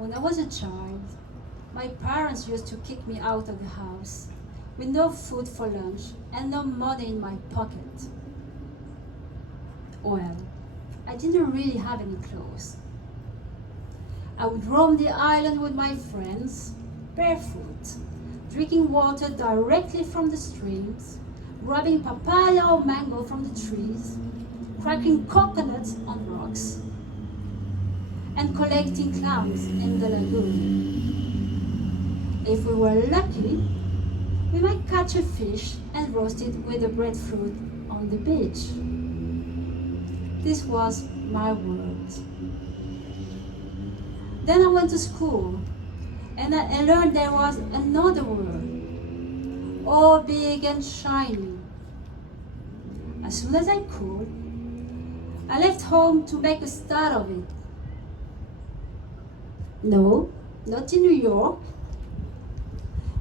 When I was a child, my parents used to kick me out of the house with no food for lunch and no money in my pocket. Well, I didn't really have any clothes. I would roam the island with my friends, barefoot, drinking water directly from the streams, grabbing papaya or mango from the trees, cracking coconuts on rocks, and collecting clams in the lagoon. If we were lucky, we might catch a fish and roast it with the breadfruit on the beach. This was my world. Then I went to school, and I learned there was another world, all big and shiny. As soon as I could, I left home to make a start of it. No, not in New York,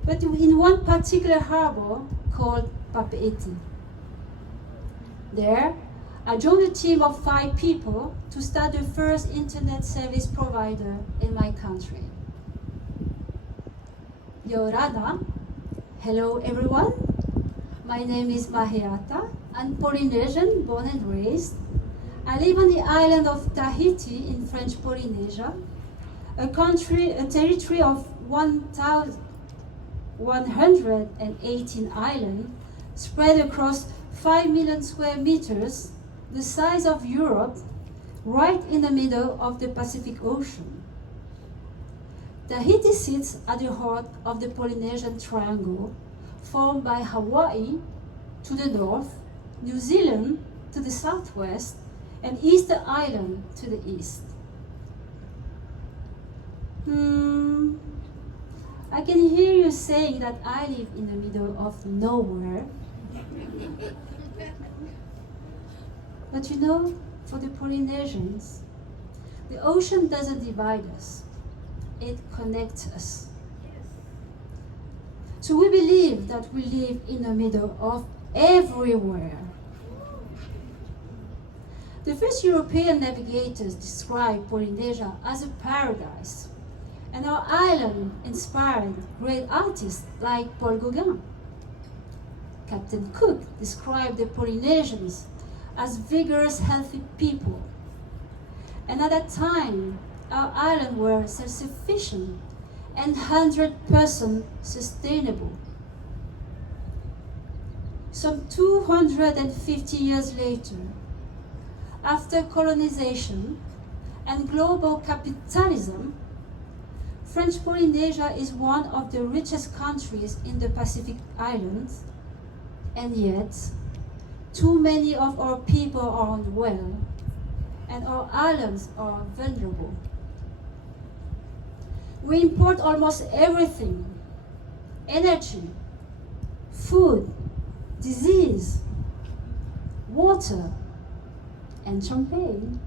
but in one particular harbor called Maheata. There, I joined a team of 5 people to start the first internet service provider in my country. Yorada, hello everyone. My name is Maheata. I'm Polynesian, born and raised. I live on the island of Tahiti in French Polynesia, a territory of 1,118 islands spread across 5 million square meters, the size of Europe, right in the middle of the Pacific Ocean. Tahiti sits at the heart of the Polynesian Triangle, formed by Hawaii to the north, New Zealand to the southwest, and Easter Island to the east. I can hear you saying that I live in the middle of nowhere. But you know, for the Polynesians, the ocean doesn't divide us, it connects us. So we believe that we live in the middle of everywhere. The first European navigators described Polynesia as a paradise, and our island inspired great artists like Paul Gauguin. Captain Cook described the Polynesians as vigorous, healthy people. And at that time, our island were self-sufficient and 100% sustainable. Some 250 years later, after colonization and global capitalism, French Polynesia is one of the richest countries in the Pacific Islands, and yet, too many of our people are unwell, and our islands are vulnerable. We import almost everything: energy, food, disease, water, and champagne.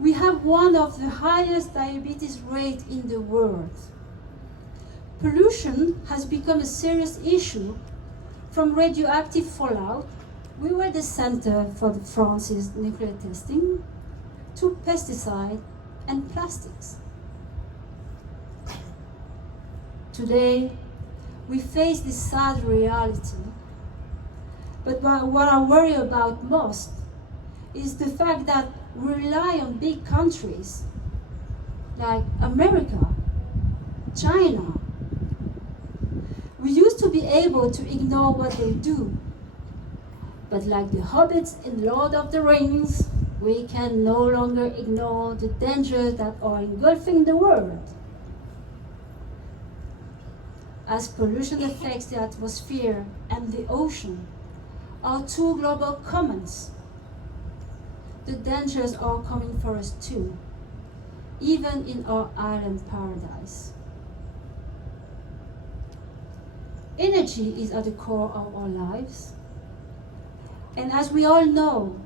We have one of the highest diabetes rates in the world. Pollution has become a serious issue. From radioactive fallout, we were the center for France's nuclear testing, to pesticides and plastics. Today, we face this sad reality. But what I worry about most is the fact that we rely on big countries like America, China. We used to be able to ignore what they do, but like the hobbits in Lord of the Rings, we can no longer ignore the dangers that are engulfing the world. As pollution affects the atmosphere and the ocean, our 2 global commons, the dangers are coming for us too, even in our island paradise. Energy is at the core of our lives. And as we all know,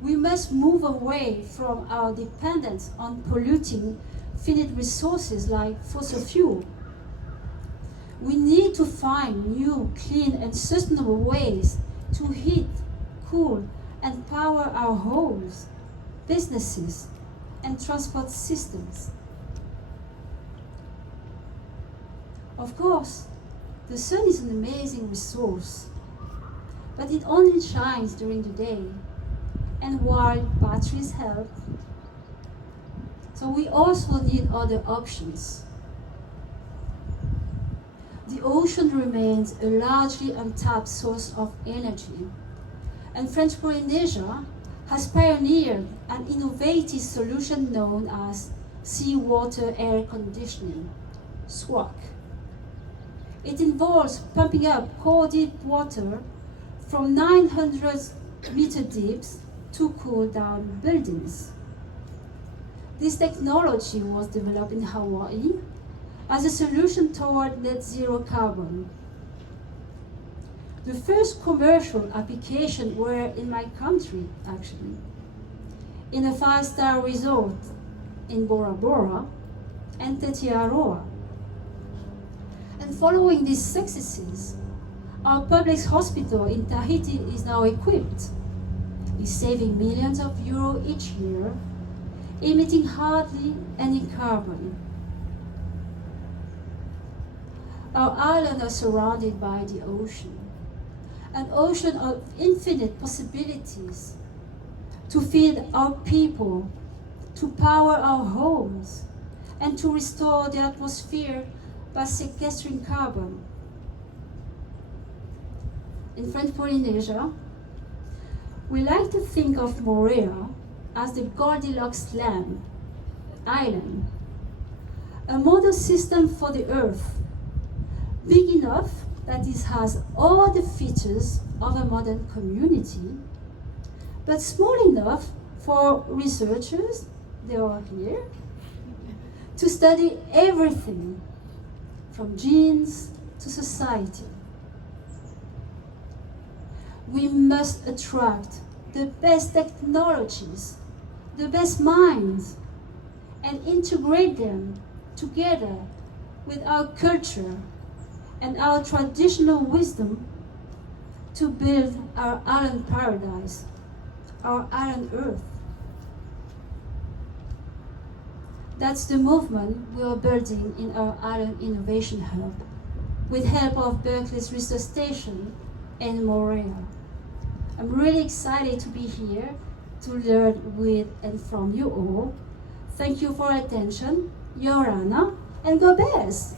we must move away from our dependence on polluting finite resources like fossil fuel. We need to find new, clean, and sustainable ways to heat, cool, and power our homes, businesses, and transport systems. Of course, the sun is an amazing resource, but it only shines during the day, and while batteries help, so we also need other options. The ocean remains a largely untapped source of energy, and French Polynesia has pioneered an innovative solution known as seawater air conditioning, SWAC. It involves pumping up core deep water from 900-meter deeps to cool down buildings. This technology was developed in Hawaii as a solution toward net zero carbon. The first commercial applications were in my country, actually, in a 5-star resort in Bora Bora and Tetiaroa. And following these successes, our public hospital in Tahiti is now equipped, is saving millions of euros each year, emitting hardly any carbon. Our islands are surrounded by the ocean, an ocean of infinite possibilities to feed our people, to power our homes, and to restore the atmosphere by sequestering carbon. In French Polynesia, we like to think of Maheata as the Goldilocks island, a model system for the Earth, big enough that it has all the features of a modern community, but small enough for researchers, they are here, to study everything from genes to society. We must attract the best technologies, the best minds, and integrate them together with our culture and our traditional wisdom to build our island paradise, our island Earth. That's the movement we are building in our Island Innovation Hub, with help of Berkeley's research station and Maheata. I'm really excited to be here to learn with and from you all. Thank you for your attention, Yorana, and go Beahrs!